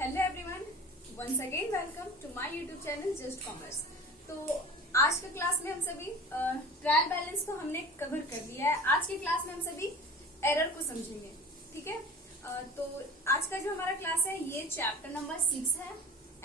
Hello everyone, once again welcome to my YouTube channel just commerce. तो आज के class में हम सभी ट्रायल बैलेंस तो हमने कवर कर लिया है। आज की क्लास में हम सभी एरर को समझेंगे, ठीक है। तो आज का जो हमारा क्लास है ये चैप्टर नंबर 6 है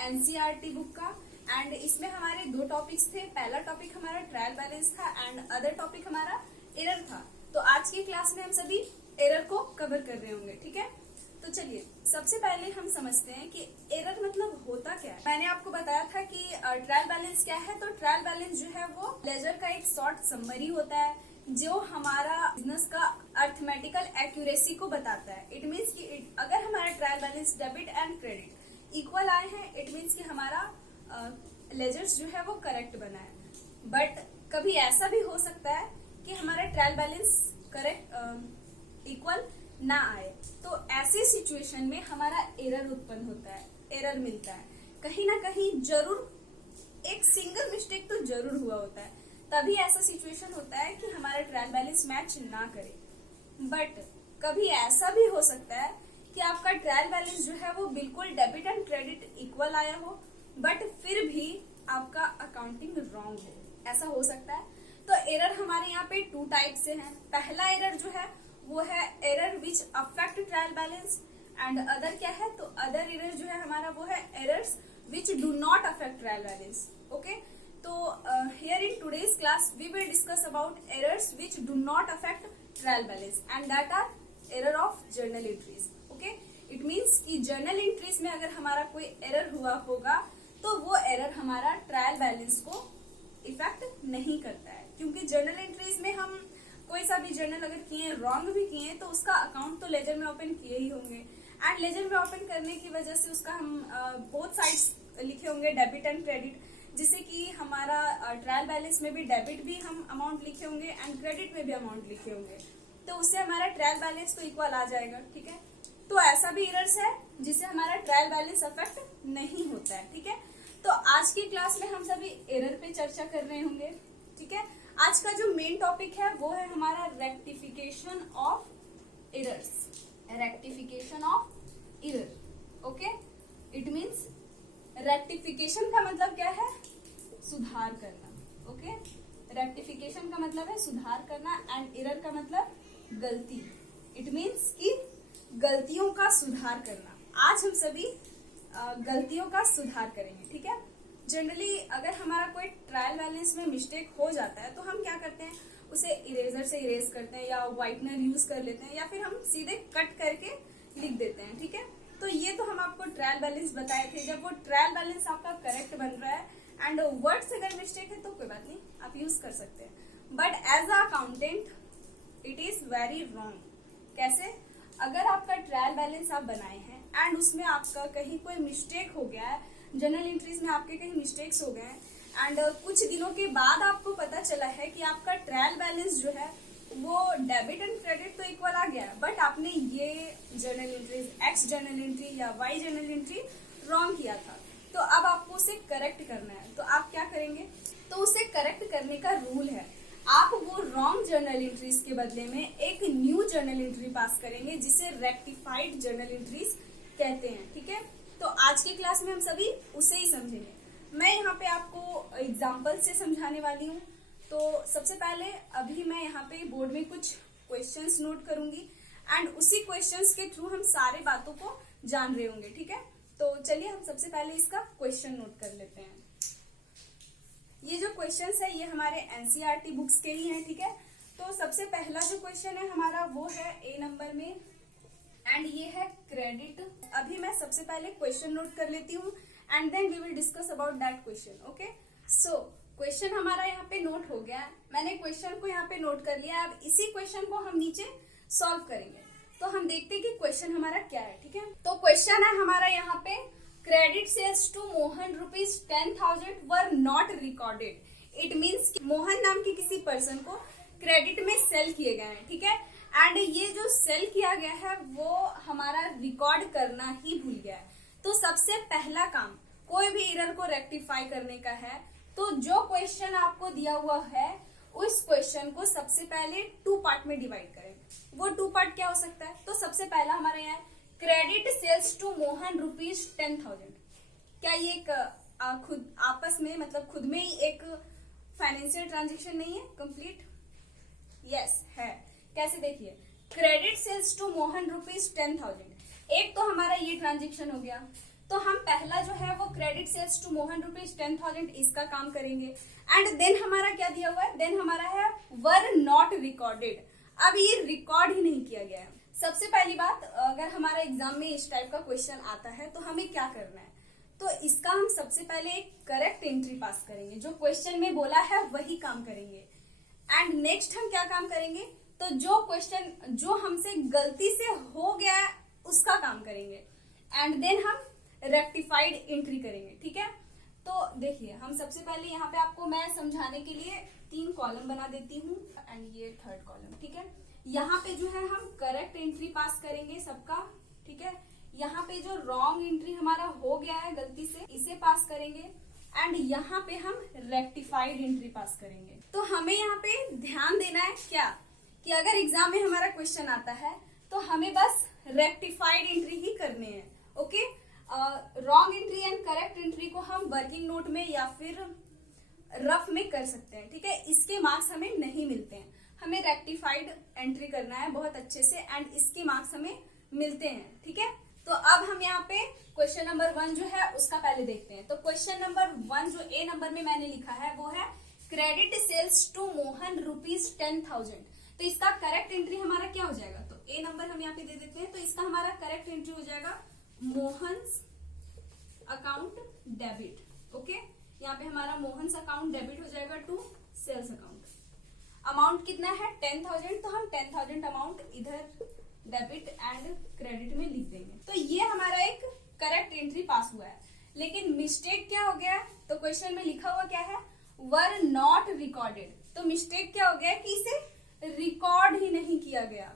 एनसीईआरटी बुक का, एंड इसमें हमारे दो टॉपिक्स थे। पहला टॉपिक हमारा ट्रायल बैलेंस था एंड अदर टॉपिक हमारा एरर था। तो आज की क्लास में हम सभी एरर को कवर कर रहे होंगे, ठीक है। तो चलिए सबसे पहले हम समझते हैं कि एरर मतलब होता क्या है। मैंने आपको बताया था कि ट्रायल बैलेंस क्या है। तो ट्रायल बैलेंस जो है वो लेजर का एक शॉर्ट समरी होता है जो हमारा बिजनेस का अर्थमेटिकल एक्यूरेसी को बताता है। इट मीन्स कि अगर हमारा trial balance debit and credit equal आए हैं, इट मीन्स कि हमारा लेजर्स जो है वो करेक्ट बना है। बट कभी ऐसा भी हो सकता है कि हमारा ट्रायल बैलेंस करेक्ट इक्वल ना आए। तो ऐसी सिचुएशन में हमारा एरर उत्पन्न होता है, एरर मिलता है। कहीं ना कहीं जरूर एक सिंगल मिस्टेक तो जरूर हुआ होता है, तभी ऐसा सिचुएशन होता है कि हमारा ट्रायल बैलेंस मैच ना करे। बट कभी ऐसा भी हो सकता है कि आपका ट्रायल बैलेंस जो है वो बिल्कुल डेबिट एंड क्रेडिट इक्वल आया हो, बट फिर भी आपका अकाउंटिंग रॉन्ग हो। ऐसा हो सकता है। तो एरर हमारे यहाँ पे 2 टाइप से हैं। पहला एरर जो है वो है error which affect trial balance, and other क्या है, तो अदर एरर जो है हमारा वो है errors which do not affect trial balance. Okay, तो here in today's class we will discuss about errors which do not affect trial balance and that are error of journal entries. Okay, it means कि journal entries में अगर हमारा कोई error हुआ होगा तो वो एरर हमारा ट्रायल बैलेंस को इफेक्ट नहीं करता है, क्योंकि जर्नल एंट्रीज में हम कोई सा भी जर्नल अगर किए, रॉन्ग भी किए, तो उसका अकाउंट तो लेजर में ओपन किए ही होंगे। एंड लेजर में ओपन करने की वजह से उसका हम बोथ साइड्स लिखे होंगे, डेबिट एंड क्रेडिट, जिससे कि हमारा ट्रायल बैलेंस में भी डेबिट भी हम अमाउंट लिखे होंगे एंड क्रेडिट में भी अमाउंट लिखे होंगे। तो उससे हमारा ट्रायल बैलेंस तो इक्वल आ जाएगा, ठीक है। तो ऐसा भी एरर्स है जिससे हमारा ट्रायल बैलेंस अफेक्ट नहीं होता है, ठीक है। तो आज की क्लास में हम सभी एरर पे चर्चा कर रहे होंगे, ठीक है। आज का जो मेन टॉपिक है वो है हमारा rectification of errors. Rectification of error, okay. It means rectification का मतलब क्या है, सुधार करना। ओके, रेक्टिफिकेशन का मतलब है सुधार करना एंड एरर का मतलब गलती। इट मींस कि गलतियों का सुधार करना। आज हम सभी गलतियों का सुधार करेंगे, ठीक है। जनरली अगर हमारा कोई ट्रायल बैलेंस में मिस्टेक हो जाता है तो हम क्या करते हैं, उसे इरेजर से इरेज करते हैं या व्हाइटनर यूज कर लेते हैं या फिर हम सीधे कट करके लिख देते हैं, ठीक है। तो ये तो हम आपको ट्रायल बैलेंस बताए थे। जब वो ट्रायल बैलेंस आपका करेक्ट बन रहा है एंड वर्ड्स अगर मिस्टेक है तो कोई बात नहीं, आप यूज कर सकते हैं। But as a accountant it is very wrong. कैसे, अगर आपका ट्रायल बैलेंस आप बनाए हैं एंड उसमें आपका कहीं कोई मिस्टेक हो गया है, जर्नल एंट्रीज में आपके कहीं मिस्टेक्स हो गए हैं एंड कुछ दिनों के बाद आपको पता चला है कि आपका ट्रायल बैलेंस जो है वो डेबिट एंड क्रेडिट तो इक्वल आ गया है, बट आपने ये journal entries x journal entry या वाई जर्नल एंट्री रॉन्ग किया था। तो अब आपको उसे करेक्ट करना है। तो आप क्या करेंगे, तो उसे करेक्ट करने का रूल है, आप वो रॉन्ग जर्नल एंट्रीज के बदले में एक न्यू जर्नल एंट्री पास करेंगे जिसे रेक्टिफाइड जर्नल एंट्रीज कहते हैं, ठीक है। तो आज की क्लास में हम सभी उसे ही समझेंगे। मैं यहाँ पे आपको एग्जाम्पल से समझाने वाली हूँ। तो सबसे पहले अभी मैं यहाँ पे बोर्ड में कुछ क्वेश्चंस नोट करूंगी एंड उसी क्वेश्चंस के थ्रू हम सारे बातों को जान रहे होंगे, ठीक है। तो चलिए हम सबसे पहले इसका क्वेश्चन नोट कर लेते हैं। ये जो क्वेश्चंस है ये हमारे एनसीईआरटी बुक्स के ही हैं, ठीक है। तो सबसे पहला जो क्वेश्चन है हमारा वो है ए नंबर में एंड ये है क्रेडिट। अभी मैं सबसे पहले क्वेश्चन नोट कर लेती हूँ and then we will discuss about that question. Okay, so question हमारा यहाँ पे नोट हो गया। मैंने क्वेश्चन को यहाँ पे नोट कर लिया। अब इसी क्वेश्चन को हम नीचे सॉल्व करेंगे। तो हम देखते हैं कि क्वेश्चन हमारा क्या है, ठीक है। तो क्वेश्चन है हमारा यहाँ पे, credit sales to Mohan ₹10,000 were not recorded. It means Mohan नाम के किसी पर्सन को क्रेडिट में सेल किए गए हैं, ठीक है। एंड ये जो सेल किया गया है वो हमारा रिकॉर्ड करना ही भूल गया है। तो सबसे पहला काम कोई भी एरर को रेक्टिफाई करने का है, तो जो क्वेश्चन आपको दिया हुआ है उस क्वेश्चन को सबसे पहले 2 पार्ट में डिवाइड करें। वो 2 पार्ट क्या हो सकता है, तो सबसे पहला हमारे यहाँ क्रेडिट सेल्स टू मोहन ₹10,000। क्या ये एक खुद आपस में मतलब खुद में ही एक फाइनेंशियल ट्रांजेक्शन नहीं है कंप्लीट? यस है। कैसे देखिए, क्रेडिट सेल्स टू मोहन ₹10,000, एक तो हमारा ये ट्रांजेक्शन हो गया। तो हम पहला जो है वो क्रेडिट सेल्स टू मोहन ₹10,000 इसका काम करेंगे। एंड देन हमारा क्या दिया हुआ है, देन हमारा है वर नॉट रिकॉर्डेड। अब ये रिकॉर्ड ही नहीं किया गया है। सबसे पहली बात, अगर हमारा एग्जाम में इस टाइप का क्वेश्चन आता है तो हमें क्या करना है, तो इसका हम सबसे पहले एक करेक्ट एंट्री पास करेंगे, जो क्वेश्चन में बोला है वही काम करेंगे। एंड नेक्स्ट हम क्या काम करेंगे, तो जो क्वेश्चन जो हमसे गलती से हो गया है उसका काम करेंगे। एंड देन हम रेक्टिफाइड एंट्री करेंगे। ठीक है, तो देखिए हम सबसे पहले यहाँ पे आपको मैं समझाने के लिए 3 कॉलम बना देती हूँ एंड ये 3rd कॉलम। ठीक है, यहाँ पे जो है हम करेक्ट एंट्री पास करेंगे सबका। ठीक है, यहाँ पे जो रॉन्ग एंट्री हमारा हो गया है गलती से, इसे पास करेंगे। एंड यहाँ पे हम रेक्टिफाइड एंट्री पास करेंगे। तो हमें यहाँ पे ध्यान देना है क्या, कि अगर एग्जाम में हमारा क्वेश्चन आता है तो हमें बस रेक्टिफाइड एंट्री ही करने हैं। Okay, wrong entry and correct entry को हम वर्किंग नोट में या फिर रफ में कर सकते हैं। ठीक है, इसके मार्क्स हमें नहीं मिलते हैं। हमें रेक्टिफाइड एंट्री करना है बहुत अच्छे से एंड इसके मार्क्स हमें मिलते हैं। ठीक है, तो अब हम यहाँ पे क्वेश्चन नंबर 1 जो है उसका पहले देखते हैं। तो क्वेश्चन नंबर 1 जो ए नंबर में मैंने लिखा है वो है क्रेडिट सेल्स टू मोहन ₹10,000। तो इसका करेक्ट एंट्री हमारा क्या हो जाएगा, तो ए नंबर हम यहाँ पे दे देते हैं। तो इसका हमारा करेक्ट एंट्री हो जाएगा मोहन्स अकाउंट डेबिट। ओके, यहाँ पे हमारा मोहन्स अकाउंट डेबिट हो जाएगा टू सेल्स अकाउंट। अमाउंट कितना है 10,000, तो हम 10,000 अमाउंट इधर डेबिट एंड क्रेडिट में लिख देंगे। तो ये हमारा एक करेक्ट एंट्री पास हुआ है। लेकिन मिस्टेक क्या हो गया, तो क्वेश्चन में लिखा हुआ क्या है, वर नॉट रिकॉर्डेड। तो मिस्टेक क्या हो गया कि इसे रिकॉर्ड ही नहीं किया गया।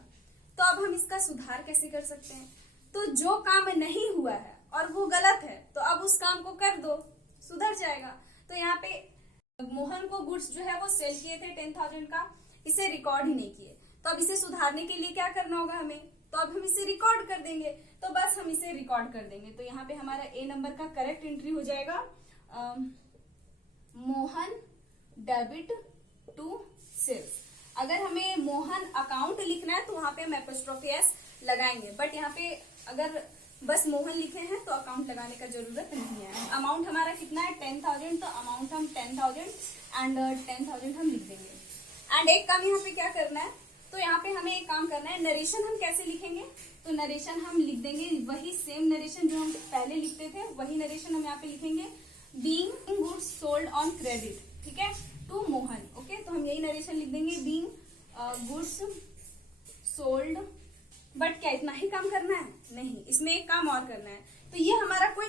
तो अब हम इसका सुधार कैसे कर सकते हैं, तो जो काम नहीं हुआ है और वो गलत है तो अब उस काम को कर दो, सुधर जाएगा। तो यहाँ पे मोहन को गुड्स जो है वो सेल किए थे 10,000 का, इसे रिकॉर्ड ही नहीं किए। तो अब इसे सुधारने के लिए क्या करना होगा हमें, तो अब हम इसे रिकॉर्ड कर देंगे। तो बस हम इसे रिकॉर्ड कर देंगे। तो यहाँ पे हमारा ए नंबर का करेक्ट एंट्री हो जाएगा मोहन डेबिट टू सेल्स। अगर हमें मोहन अकाउंट लिखना है तो वहां पे हम एपोस्ट्रोफी एस लगाएंगे, बट यहाँ पे अगर बस मोहन लिखे हैं तो अकाउंट लगाने का जरूरत नहीं है। अमाउंट हमारा कितना है 10,000, तो अमाउंट हम 10,000 एंड 10,000 हम लिख देंगे। एंड एक काम यहाँ पे क्या करना है, तो यहाँ पे हमें एक काम करना है, नरेशन हम कैसे लिखेंगे, तो नरेशन हम लिख देंगे वही सेम नरेशन जो हम पहले लिखते थे, वही नरेशन हम यहाँ पे लिखेंगे, being goods sold on credit. ठीक है, टू मोहन। ओके, तो हम यही नरेशन लिख देंगे, बीइंग गुड्स सोल्ड। बट क्या इतना ही काम करना है, नहीं, इसमें एक काम और करना है। तो ये हमारा कोई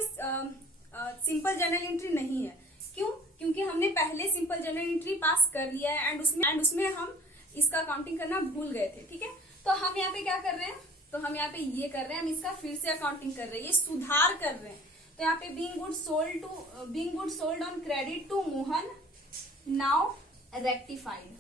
सिंपल जर्नल एंट्री नहीं है। क्यों, क्योंकि हमने पहले सिंपल जर्नल एंट्री पास कर लिया है एंड उसमें हम इसका काउंटिंग करना भूल गए थे। ठीक है, तो हम यहाँ पे क्या कर रहे हैं, तो हम यहाँ पे ये कर रहे हैं, हम इसका फिर से अकाउंटिंग कर रहे हैं, ये सुधार कर रहे हैं। तो यहाँ पे being goods sold on credit to Mohan now rectified.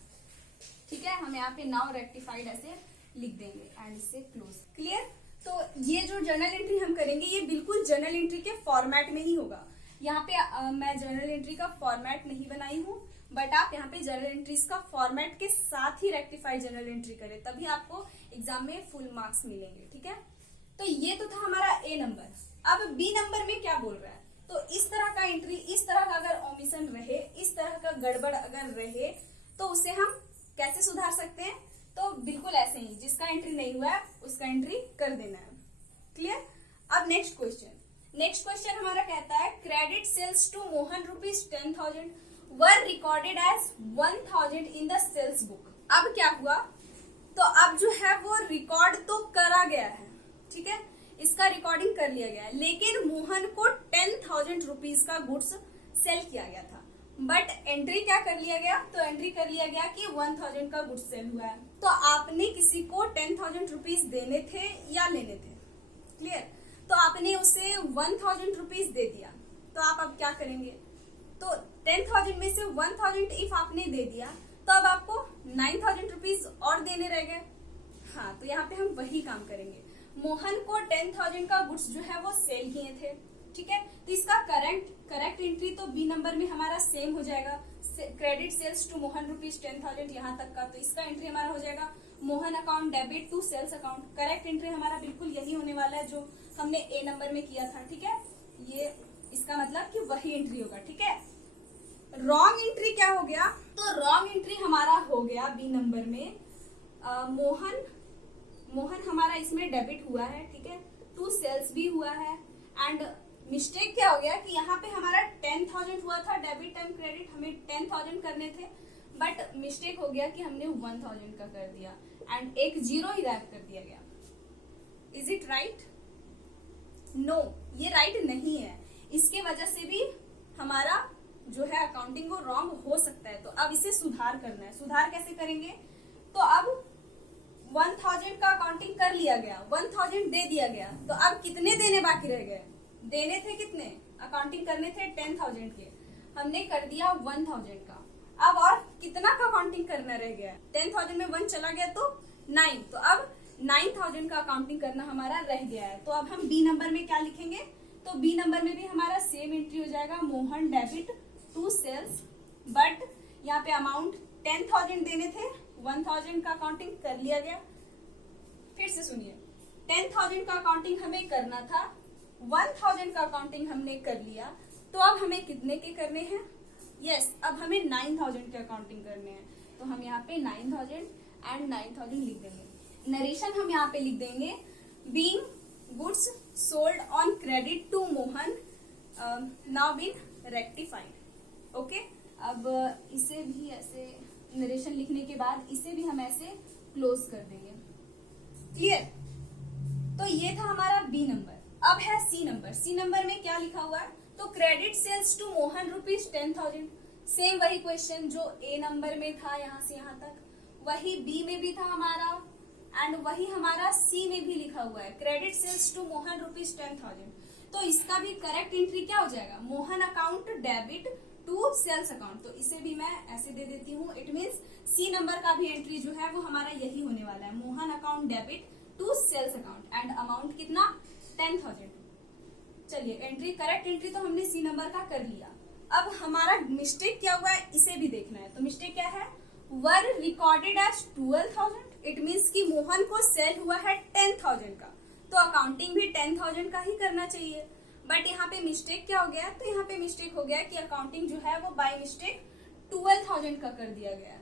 ठीक है, हम यहाँ पे नाउ रेक्टिफाइड ऐसे लिख देंगे एंड इससे क्लोज। क्लियर। तो ये जो जर्नल एंट्री हम करेंगे ये बिल्कुल जर्नल एंट्री के फॉर्मेट में ही होगा। यहाँ पे मैं जर्नल एंट्री का फॉर्मेट नहीं बनाई हूँ, बट आप यहाँ पे जर्नल एंट्रीज का फॉर्मेट के साथ ही रेक्टिफाइड जर्नल एंट्री करें, तभी आपको एग्जाम में फुल मार्क्स मिलेंगे। ठीक है, तो ये तो था हमारा ए नंबर। अब बी नंबर में क्या बोल रहा है, तो इस तरह का एंट्री, इस तरह का अगर ओमिशन रहे, इस तरह का गड़बड़ अगर रहे तो उसे हम कैसे सुधार सकते हैं, तो बिल्कुल ऐसे ही, जिसका एंट्री नहीं हुआ है उसका एंट्री कर देना है। क्लियर। अब नेक्स्ट क्वेश्चन हमारा कहता है credit sales to Mohan ₹10,000 were recorded as 1,000 in the sales book. अब क्या हुआ, तो अब जो है वो रिकॉर्ड तो करा गया है, ठीक है, इसका रिकॉर्डिंग कर लिया गया है, लेकिन मोहन को 10,000 रुपीज का गुड्स सेल किया गया था। बट एंट्री क्या कर लिया गया, तो एंट्री कर लिया गया कि 1,000 का गुड्स सेल हुआ है। तो आपने किसी को 10,000 रुपीज देने थे या लेने थे, क्लियर। तो आपने उसे 1,000 रुपीज दे दिया, तो आप अब क्या करेंगे, तो 10,000 में से 1,000 इफ आपने दे दिया तो अब आपको 9,000 रुपीज और देने रह गए। हाँ, तो यहाँ पे हम वही काम करेंगे, मोहन को 10,000 का गुड्स जो है वो सेल किए थे, ठीक है। तो इसका करेक्ट एंट्री तो बी नंबर में हमारा सेम हो जाएगा, क्रेडिट सेल्स टू मोहन ₹10,000 यहाँ तक का। तो इसका एंट्री हमारा हो जाएगा Mohan account debit to sales account. Correct entry हमारा बिल्कुल यही होने वाला है जो हमने ए नंबर में किया था, ठीक है। ये इसका मतलब कि वही एंट्री होगा, ठीक है। रॉन्ग एंट्री क्या हो गया, तो रॉन्ग एंट्री हमारा हो गया बी नंबर में मोहन हमारा इसमें डेबिट हुआ है, ठीक है, टू सेल्स भी हुआ है। एंड मिस्टेक क्या हो गया कि यहाँ पे हमारा 10,000 हुआ था डेबिट एंड क्रेडिट, हमें 10,000 करने थे, बट मिस्टेक हो गया कि हमने 1,000 का कर दिया एंड एक जीरो ही रैप कर दिया गया। Is it right? नो, ये राइट नहीं है। इसके वजह से भी हमारा जो है अकाउंटिंग वो रॉन्ग हो सकता है। तो अब इसे सुधार करना है। सुधार कैसे करेंगे, तो अब 1,000 का अकाउंटिंग कर लिया गया, 1,000 दे दिया गया, तो अब कितने देने बाकी रह गए? देने थे कितने, अकाउंटिंग करने थे 10,000 के, हमने कर दिया 1,000 का। अब और कितना का अकाउंटिंग करना रह गया? 10,000 में 1 चला गया तो 9, तो अब 9,000 का अकाउंटिंग करना हमारा रह गया है। तो अब हम बी नंबर में क्या लिखेंगे, तो बी नंबर में भी हमारा सेम एंट्री हो जाएगा, Mohan debit to sales, but यहाँ पे अमाउंट 10,000 देने थे, 1,000 का अकाउंटिंग कर लिया गया। फिर से सुनिए, 10,000 का अकाउंटिंग हमें करना था, 1,000 का अकाउंटिंग हमने कर लिया, तो अब हमें कितने के करने हैं? यस, अब हमें 9,000 के अकाउंटिंग करने हैं। तो हम यहाँ पे 9,000 एंड 9,000 लिख देंगे। नरेशन हम यहाँ पे लिख देंगे, being goods sold on credit to Mohan now been rectified. Okay, अब इसे भी ऐसे नरेशन लिखने के बाद इसे भी हम ऐसे क्लोज कर देंगे। क्लियर? तो ये था हमारा बी नंबर। अब है सी नंबर। सी नंबर में क्या लिखा हुआ है, तो credit sales to Mohan ₹10,000। Same वही क्वेश्चन जो ए नंबर में था यहाँ से यहाँ तक, वही बी में भी था हमारा, एंड वही हमारा सी में भी लिखा हुआ है, क्रेडिट सेल्स टू मोहन ₹10,000। तो इसका भी करेक्ट एंट्री क्या हो जाएगा, Mohan account debit to sales account. तो इसे भी मैं ऐसे दे देती हूँ। इट मीन्स सी नंबर का भी एंट्री जो है वो हमारा यही होने वाला है, Mohan account debit to sales account, and amount कितना, 10,000। चलिए, एंट्री करेक्ट एंट्री तो हमने सी नंबर का कर लिया। अब हमारा मिस्टेक क्या हुआ है इसे भी देखना है। तो मिस्टेक क्या है, were recorded as 12,000। It means कि मोहन को सेल हुआ है 10,000 का, तो अकाउंटिंग भी 10,000 का ही करना चाहिए। बट यहाँ पे मिस्टेक क्या हो गया, तो यहाँ पे मिस्टेक हो गया कि अकाउंटिंग जो है वो बाय मिस्टेक 12,000 का कर दिया गया।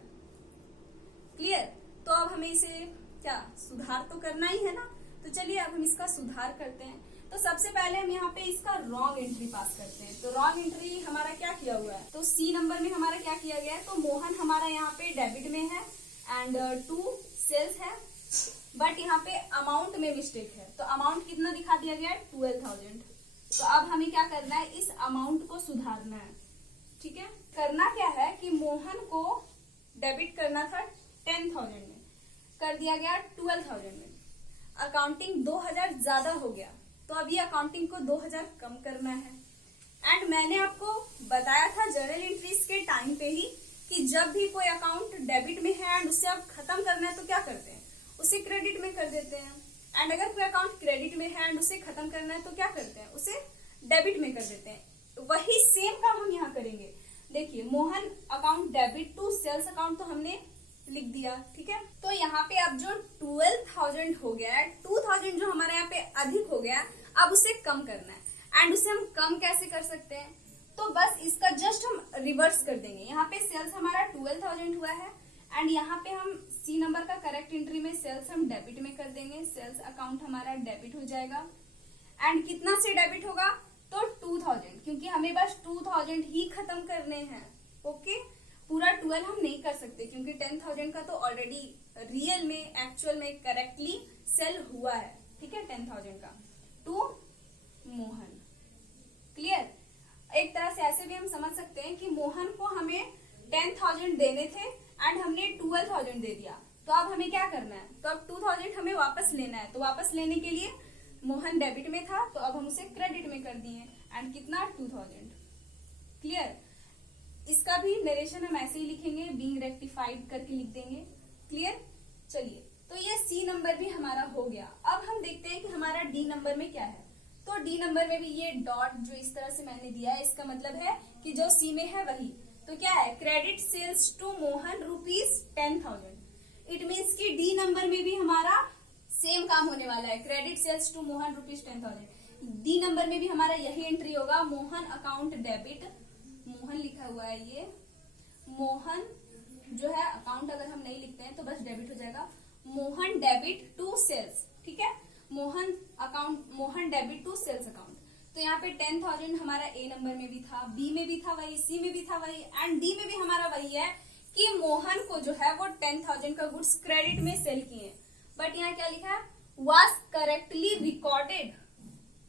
क्लियर? तो अब हमें इसे क्या सुधार तो करना ही है ना। तो चलिए अब हम इसका सुधार करते हैं। तो सबसे पहले हम यहाँ पे इसका रॉन्ग एंट्री पास करते हैं। तो रॉन्ग एंट्री हमारा क्या किया हुआ है, तो सी नंबर में हमारा क्या किया गया है, तो मोहन हमारा यहाँ पे डेबिट में है एंड टू सेल्स है, बट यहाँ पे अमाउंट में मिस्टेक है। तो अमाउंट कितना दिखा दिया गया है, 12,000। तो अब हमें क्या करना है, इस अमाउंट को सुधारना है। ठीक है, करना क्या है कि मोहन को डेबिट करना था 10,000 में, कर दिया गया 12,000 में। अकाउंटिंग 2,000 ज्यादा हो गया, तो अब ये अकाउंटिंग को 2,000 कम करना है। एंड मैंने आपको बताया था जर्नल एंट्रीज के टाइम पे ही कि जब भी कोई अकाउंट डेबिट में है एंड उससे आप खत्म करना है तो क्या करते हैं, उसे क्रेडिट में कर देते हैं। एंड अगर कोई अकाउंट क्रेडिट में है एंड उसे खत्म करना है तो क्या करते हैं, उसे डेबिट में कर देते हैं। वही सेम काम हम यहाँ करेंगे। देखिए, Mohan account debit to sales account तो हमने लिख दिया, ठीक है। तो यहाँ पे अब जो 12,000 हो गया है, 2,000 जो हमारे यहाँ पे अधिक हो गया, अब उसे कम करना है। एंड उसे हम कम कैसे कर सकते हैं, तो बस इसका जस्ट हम रिवर्स कर देंगे। यहाँ पे सेल्स हमारा 12,000 हुआ है एंड यहाँ पे हम सी नंबर का करेक्ट एंट्री में सेल्स हम डेबिट में कर देंगे। सेल्स अकाउंट हमारा डेबिट हो जाएगा एंड कितना से डेबिट होगा, तो 2,000, क्योंकि हमें बस 2,000 ही खत्म करने हैं। ओके, पूरा 12 हम नहीं कर सकते क्योंकि 10,000 का तो ऑलरेडी रियल में एक्चुअल में करेक्टली सेल हुआ है, ठीक है, 10,000 का टू मोहन। क्लियर? एक तरह से ऐसे भी हम समझ सकते हैं कि मोहन को हमें 10,000 देने थे एंड हमने 12,000 दे दिया, तो अब हमें क्या करना है, तो अब 2,000 हमें वापस लेना है। तो वापस लेने के लिए मोहन डेबिट में था तो अब हम उसे क्रेडिट में कर दिए एंड कितना, 2,000। क्लियर? इसका भी नरेशन हम ऐसे ही लिखेंगे, बीइंग रेक्टिफाइड करके लिख देंगे। क्लियर? चलिए तो ये सी नंबर भी हमारा हो गया। अब हम देखते हैं कि हमारा डी नंबर में क्या है। तो डी नंबर में भी ये डॉट जो इस तरह से मैंने दिया है, इसका मतलब है कि जो सी में है वही। तो क्या है, credit sales to Mohan ₹10,000। It means कि डी नंबर में भी हमारा सेम काम होने वाला है, credit sales to Mohan ₹10,000। D number में भी हमारा यही एंट्री होगा, मोहन अकाउंट डेबिट, मोहन लिखा हुआ है ये, मोहन जो है अकाउंट अगर हम नहीं लिखते हैं तो बस डेबिट हो जाएगा, मोहन डेबिट टू सेल्स। ठीक है, Mohan account, Mohan debit to sales account. तो यहाँ पे 10,000 हमारा ए नंबर में भी था, बी में भी था वही, सी में भी था वही, एंड डी में भी हमारा वही है कि मोहन को जो है वो 10,000 का गुड्स क्रेडिट में सेल किए। बट यहाँ क्या लिखा है, वाज करेक्टली रिकॉर्डेड,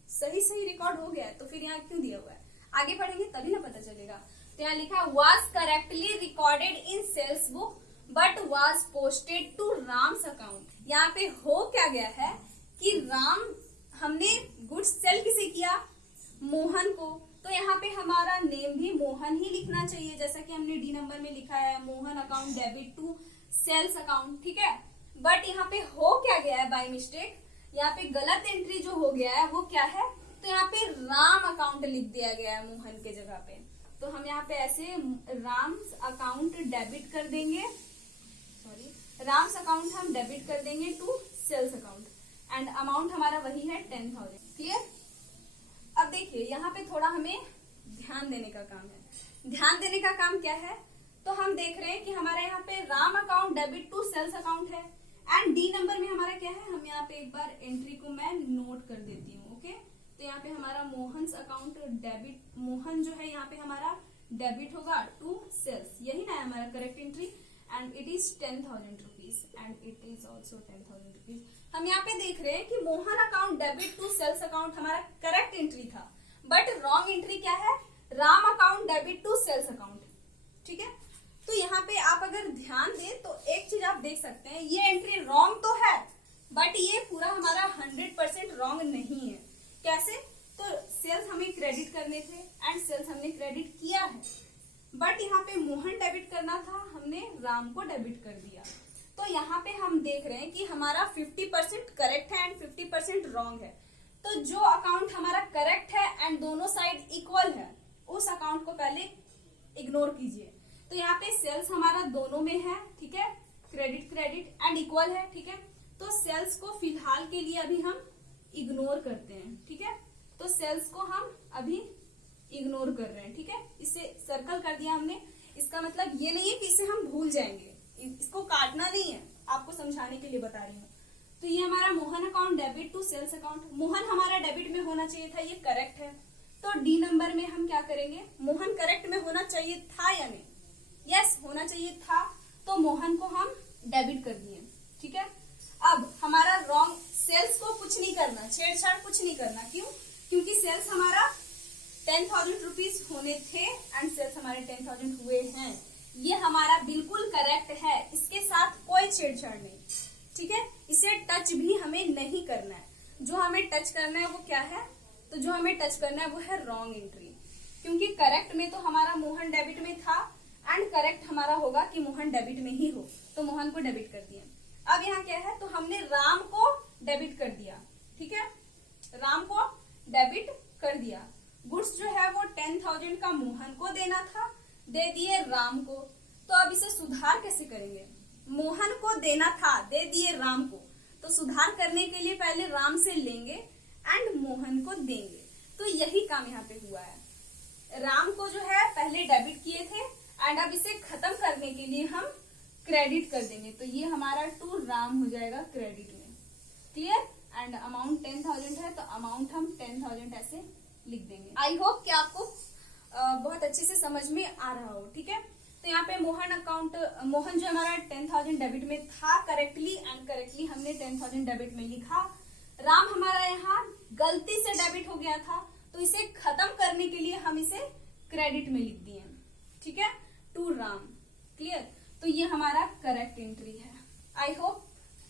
सही सही रिकॉर्ड हो गया है, तो फिर यहाँ क्यों दिया हुआ है, आगे पढ़ेंगे तभी ना पता चलेगा। तो यहाँ लिखा है was correctly recorded in sales book but was posted to Ram's account. यहाँ पे हो क्या गया है कि राम, हमने गुड्स सेल किसे किया, मोहन को, तो यहाँ पे हमारा नेम भी मोहन ही लिखना चाहिए, जैसा कि हमने डी नंबर में लिखा है, Mohan account debit to sales account. ठीक है, बट यहाँ पे हो क्या गया है बाय मिस्टेक, यहाँ पे गलत एंट्री जो हो गया है वो क्या है, तो यहाँ पे राम अकाउंट लिख दिया गया है मोहन के जगह पे। तो हम यहाँ पे ऐसे राम्स अकाउंट डेबिट कर देंगे, सॉरी राम्स अकाउंट हम डेबिट कर देंगे to sales account, and amount हमारा वही है 10,000। क्लियर। अब देखिए यहाँ पे थोड़ा हमें ध्यान देने का काम है। ध्यान देने का काम क्या है, तो हम देख रहे हैं कि हमारे यहाँ पे Ram account debit to sales account है, एंड डी नंबर में हमारा क्या है, हम यहाँ पे एक बार एंट्री को मैं नोट कर देती हूँ। ओके, तो यहाँ पे हमारा मोहन्स अकाउंट डेबिट, मोहन जो है यहाँ पे हमारा डेबिट होगा टू सेल्स, यही ना है हमारा correct entry, and it is 10,000 rupees, and it is also 10,000 rupees. हम यहाँ पे देख रहे हैं कि Mohan account debit to sales account हमारा करेक्ट एंट्री था, बट रॉन्ग एंट्री क्या है, Ram account debit to sales account. ठीक है, तो यहाँ पे आप अगर ध्यान दें तो एक चीज आप देख सकते हैं, ये एंट्री रॉन्ग तो है, बट ये पूरा हमारा 100% रॉन्ग नहीं है। कैसे, तो सेल्स हमें क्रेडिट करने थे एंड सेल्स हमने क्रेडिट किया है, बट यहाँ पे मोहन डेबिट करना था, हमने राम को डेबिट कर दिया। तो यहाँ पे हम देख रहे हैं कि हमारा 50% करेक्ट है एंड 50% रॉन्ग है। तो जो अकाउंट हमारा करेक्ट है एंड दोनों साइड इक्वल है, उस अकाउंट को पहले इग्नोर कीजिए। तो यहाँ पे सेल्स हमारा दोनों में है, ठीक है, क्रेडिट क्रेडिट एंड इक्वल है। ठीक है, तो सेल्स को फिलहाल के लिए अभी हम इग्नोर करते हैं। ठीक है, तो सेल्स को हम अभी इग्नोर कर रहे हैं। ठीक है, इसे सर्कल कर दिया हमने, इसका मतलब ये नहीं है कि इसे हम भूल जाएंगे, इसको काटना नहीं है, आपको समझाने के लिए बता रही हूँ। तो ये हमारा Mohan account debit to sales account, Mohan हमारा डेबिट में होना चाहिए था, ये करेक्ट है। तो डी नंबर में हम क्या करेंगे, मोहन करेक्ट में होना चाहिए था या नहीं, यस होना चाहिए था, तो मोहन को हम डेबिट कर दिए। ठीक है, अब हमारा रॉन्ग, सेल्स को कुछ नहीं करना, छेड़छाड़ कुछ नहीं करना, क्यों, क्योंकि सेल्स हमारा 10,000 रुपीज होने थे एंड सेल्स हमारे 10,000 हुए हैं, ये हमारा बिल्कुल करेक्ट है, इसके साथ कोई छेड़छाड़ नहीं। ठीक है, इसे टच भी हमें नहीं करना है, जो हमें टच करना है वो क्या है, तो जो हमें टच करना है वो है रॉन्ग एंट्री, क्योंकि करेक्ट में तो हमारा मोहन डेबिट में था एंड करेक्ट हमारा होगा कि मोहन डेबिट में ही हो, तो मोहन को डेबिट कर दिया। अब यहाँ क्या है, तो हमने राम को डेबिट कर दिया। ठीक है, राम को डेबिट कर दिया, गुड्स जो है वो 10,000 का मोहन को देना था, दे दिए राम को। तो अब इसे सुधार कैसे करेंगे, मोहन को देना था, दे दिए राम को, तो सुधार करने के लिए पहले राम से लेंगे एंड मोहन को देंगे। तो यही काम यहाँ पे हुआ है, राम को जो है पहले डेबिट किए थे एंड अब इसे खत्म करने के लिए हम क्रेडिट कर देंगे, तो ये हमारा टू राम हो जाएगा क्रेडिट में। क्लियर, एंड अमाउंट 10,000 है, तो अमाउंट हम 10,000 ऐसे लिख देंगे। आई होप कि आपको बहुत अच्छे से समझ में आ रहा हो। ठीक है, तो यहाँ पे मोहन अकाउंट, मोहन जो हमारा 10,000 डेबिट में था करेक्टली एंड करेक्टली हमने 10,000 डेबिट में लिखा। राम हमारा यहाँ गलती से डेबिट हो गया था, तो इसे खत्म करने के लिए हम इसे क्रेडिट में लिख दिए। ठीक है, टू राम। क्लियर, तो ये हमारा करेक्ट एंट्री है। आई होप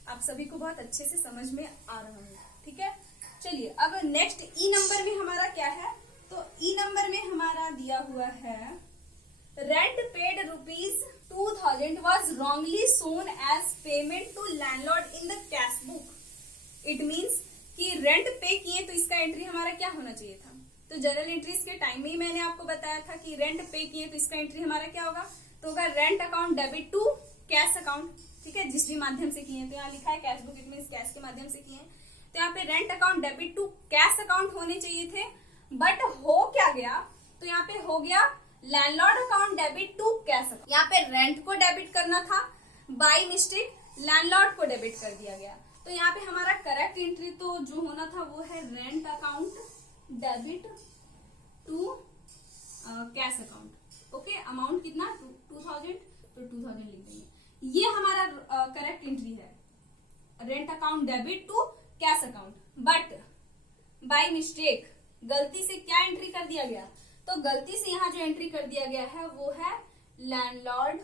आप सभी को बहुत अच्छे से समझ में आ रहा है। ठीक है, चलिए अब नेक्स्ट ई नंबर में हमारा क्या है, तो ई नंबर में हमारा दिया हुआ है rent paid ₹2000 was wrongly shown as payment to landlord in the cash book. It means कि रेंट पे किए तो इसका एंट्री हमारा क्या होना चाहिए था। तो जनरल एंट्रीज के टाइम में ही मैंने आपको बताया था कि रेंट पे किए तो इसका एंट्री हमारा क्या होगा, तो होगा rent account debit to cash account. ठीक है, जिस भी माध्यम से किए, तो यहाँ लिखा है cash book, it means cash के माध्यम से किए, तो यहाँ पे rent account debit to cash account होने चाहिए थे, बट हो क्या गया, तो यहाँ पे हो गया landlord account debit to cash account. यहाँ पे रेंट को डेबिट करना था, बाय मिस्टेक लैंडलॉर्ड को डेबिट कर दिया गया। तो यहाँ पे हमारा करेक्ट एंट्री तो जो होना था वो है rent account debit to cash account. Okay, amount कितना 2000, तो 2000 लिख देंगे। ये हमारा करेक्ट एंट्री है, rent account debit to cash account. But by mistake गलती से क्या एंट्री कर दिया गया, तो गलती से यहाँ जो एंट्री कर दिया गया है वो है landlord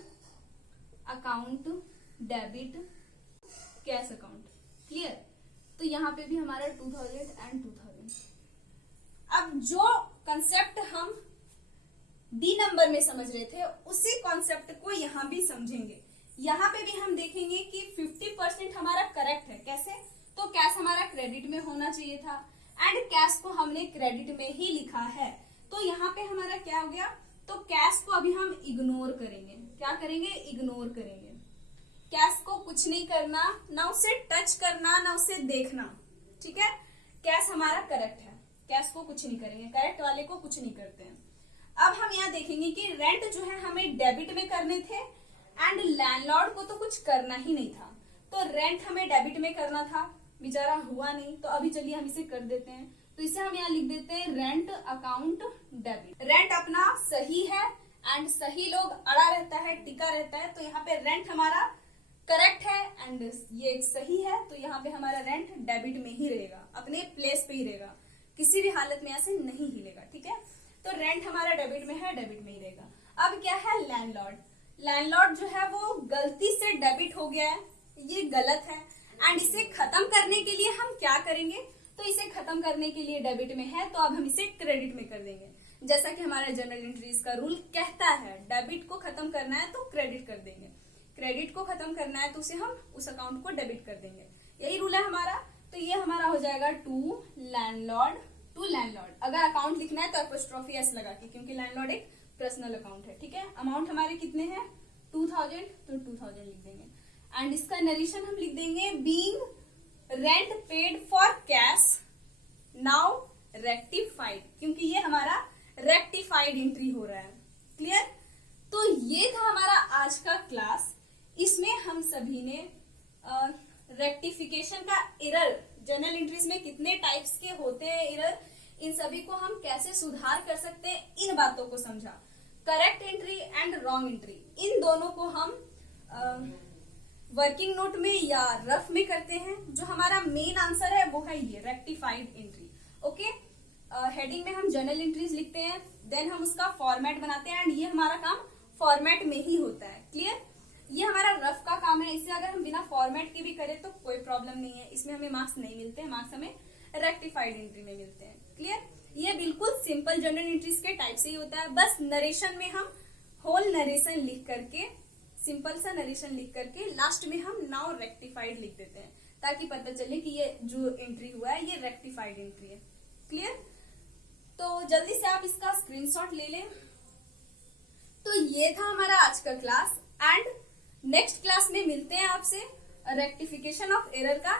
account debit cash account. Clear, तो यहाँ पे भी हमारा 2000 एंड 2000। अब जो कंसेप्ट हम डी नंबर में समझ रहे थे उसी कॉन्सेप्ट को यहाँ भी समझेंगे। यहाँ पे भी हम देखेंगे कि 50% हमारा करेक्ट है। कैसे, तो कैश हमारा क्रेडिट में होना चाहिए था एंड कैश को हमने क्रेडिट में ही लिखा है, तो यहाँ पे हमारा क्या हो गया, तो कैश को अभी हम इग्नोर करेंगे। क्या करेंगे, इग्नोर करेंगे। कैश को कुछ नहीं करना, ना उसे टच करना, ना उसे देखना। ठीक है, कैश हमारा करेक्ट है, कैश को कुछ नहीं करेंगे, करेक्ट वाले को कुछ नहीं करते हैं। अब हम यहाँ देखेंगे कि रेंट जो है हमें डेबिट में करने थे एंड लैंडलॉर्ड को तो कुछ करना ही नहीं था, तो रेंट हमें डेबिट में करना था, बेचारा हुआ नहीं, तो अभी चलिए हम इसे कर देते हैं। तो इसे हम यहाँ लिख देते हैं रेंट अकाउंट डेबिट। रेंट अपना सही है एंड सही लोग अड़ा रहता है, टिका रहता है, तो यहाँ पे रेंट हमारा करेक्ट है एंड ये सही है, तो यहाँ पे हमारा रेंट डेबिट में ही रहेगा, अपने प्लेस पे ही रहेगा, किसी भी हालत में ऐसे नहीं हिलेगा। ठीक है, तो रेंट हमारा डेबिट में है, डेबिट में ही रहेगा। अब क्या है लैंडलॉर्ड, लैंडलॉर्ड जो है वो गलती से डेबिट हो गया है, ये गलत है एंड इसे खत्म करने के लिए हम क्या करेंगे, तो इसे खत्म करने के लिए डेबिट में है तो अब हम इसे क्रेडिट में कर देंगे। जैसा कि हमारा जनरल एंट्रीज का रूल कहता है, डेबिट को खत्म करना है तो क्रेडिट कर देंगे, क्रेडिट को खत्म करना है तो उसे हम उस अकाउंट को डेबिट कर देंगे, यही रूल है हमारा। तो ये हमारा हो जाएगा टू लैंडलॉर्ड, टू लैंडलॉर्ड। अगर अकाउंट लिखना है तो एपोस्ट्रोफी एस लगा के, क्योंकि लैंडलॉर्ड एक पर्सनल अकाउंट है। ठीक है, अमाउंट हमारे कितने हैं 2000, तो 2000 लिख देंगे एंड इसका नरेशन हम लिख देंगे being rent paid for cash now rectified, क्योंकि ये हमारा रेक्टिफाइड एंट्री हो रहा है। क्लियर, तो ये था हमारा आज का क्लास। इसमें हम सभी ने रेक्टिफिकेशन का एरर, जनरल एंट्रीज में कितने टाइप्स के होते हैं एरर, इन सभी को हम कैसे सुधार कर सकते हैं, इन बातों को समझा। Correct entry and wrong entry, इन दोनों को हम वर्किंग नोट में या रफ में करते हैं। जो हमारा मेन आंसर है वो है ये रेक्टिफाइड एंट्री। ओके, हेडिंग में हम जनरल एंट्रीज लिखते हैं, देन हम उसका फॉर्मेट बनाते हैं एंड ये हमारा काम फॉर्मेट में ही होता है। क्लियर, ये हमारा रफ का काम है, इसे अगर हम बिना फॉर्मेट के भी करें तो कोई प्रॉब्लम नहीं है, इसमें हमें मार्क्स नहीं मिलते हैं, मार्क्स हमें रेक्टिफाइड एंट्री में मिलते हैं। क्लियर, ये बिल्कुल सिंपल जनरल एंट्रीज के टाइप से ही होता है, बस नरेशन में हम होल नरेशन लिख करके, सिंपल सा नरेशन लिख करके लास्ट में हम नाउ रेक्टिफाइड लिख देते हैं, ताकि पता चले कि ये जो एंट्री हुआ है ये रेक्टिफाइड एंट्री है। क्लियर, तो जल्दी से आप इसका स्क्रीनशॉट ले लें। तो ये था हमारा आज का क्लास एंड नेक्स्ट क्लास में मिलते हैं आपसे रेक्टिफिकेशन ऑफ एरर का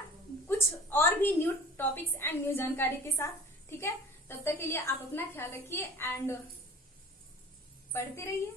कुछ और भी न्यू टॉपिक्स एंड न्यू जानकारी के साथ। ठीक है, तब तक के लिए आप अपना ख्याल रखिए एंड पढ़ते रहिए।